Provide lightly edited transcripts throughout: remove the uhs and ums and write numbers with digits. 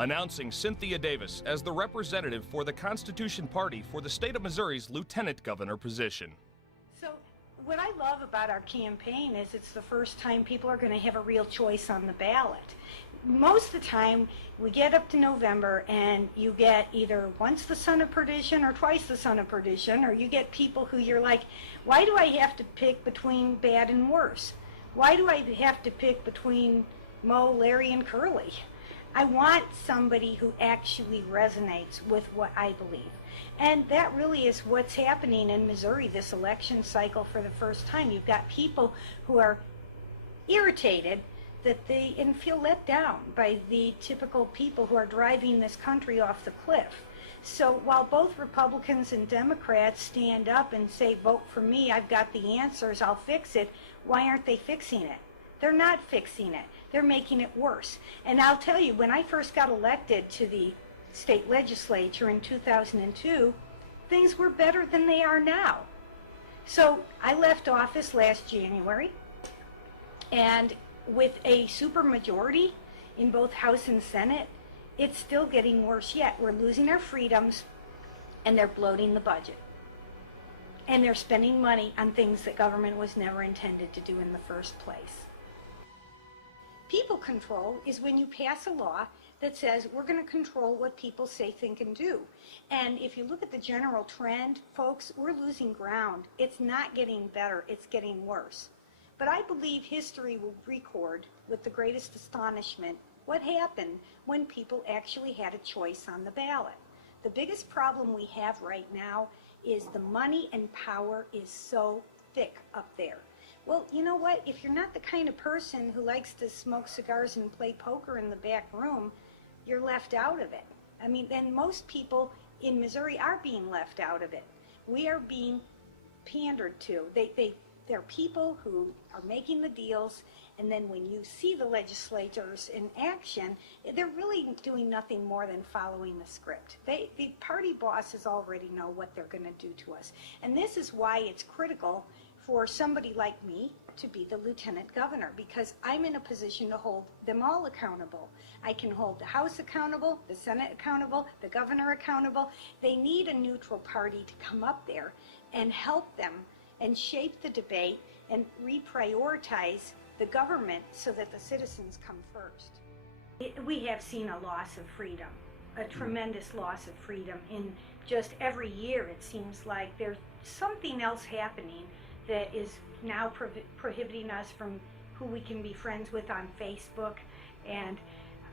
announcing Cynthia Davis as the representative for the Constitution Party for the state of Missouri's lieutenant governor position. So what I love about our campaign is it's the first time people are going to have a real choice on the ballot. Most of the time, we get up to November and you get either once the son of perdition or twice the son of perdition, or you get people who you're like, why do I have to pick between bad and worse? Why do I have to pick between Mo, Larry, and Curly? I want somebody who actually resonates with what I believe. And that really is what's happening in Missouri this election cycle for the first time. You've got people who are irritated and feel let down by the typical people who are driving this country off the cliff. So while both Republicans and Democrats stand up and say, vote for me, I've got the answers, I'll fix it, why aren't they fixing it? They're not fixing it. They're making it worse. And I'll tell you, when I first got elected to the state legislature in 2002, things were better than they are now. So I left office last January, and with a supermajority in both House and Senate, it's still getting worse yet. We're losing our freedoms, and they're bloating the budget. And they're spending money on things that government was never intended to do in the first place. People control is when you pass a law that says we're going to control what people say, think, and do. And if you look at the general trend, folks, we're losing ground. It's not getting better, it's getting worse. But I believe history will record with the greatest astonishment what happened when people actually had a choice on the ballot. The biggest problem we have right now is the money and power is so thick up there. Well, you know what? If you're not the kind of person who likes to smoke cigars and play poker in the back room, you're left out of it. I mean, and most people in Missouri are being left out of it. We are being pandered to. They're people who are making the deals, and then when you see the legislators in action, they're really doing nothing more than following the script. The party bosses already know what they're going to do to us. And this is why it's critical for somebody like me to be the lieutenant governor, because I'm in a position to hold them all accountable. I can hold the House accountable, the Senate accountable, the governor accountable. They need a neutral party to come up there and help them and shape the debate and reprioritize the government so that the citizens come first. We have seen a loss of freedom, a tremendous loss of freedom. In just every year, it seems like there's something else happening that is now prohibiting us from who we can be friends with on Facebook, and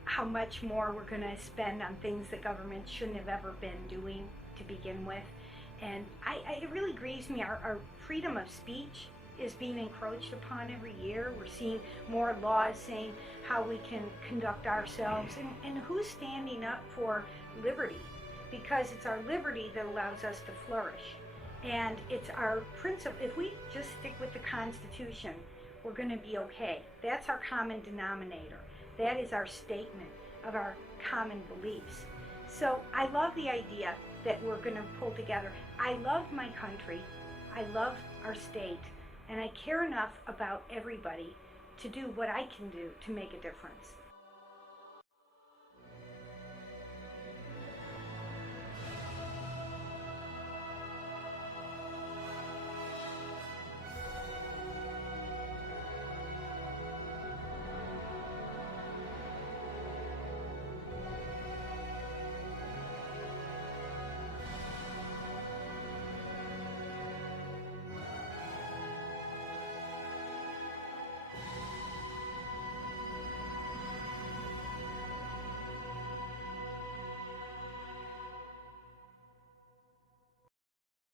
how much more we're going to spend on things that government shouldn't have ever been doing to begin with. And it really grieves me. Our freedom of speech is being encroached upon every year. We're seeing more laws saying how we can conduct ourselves, and who's standing up for liberty, because it's our liberty that allows us to flourish. And it's our principle. If we just stick with the Constitution, we're going to be okay. That's our common denominator. That is our statement of our common beliefs. So I love the idea that we're going to pull together. I love my country. I love our state. And I care enough about everybody to do what I can do to make a difference.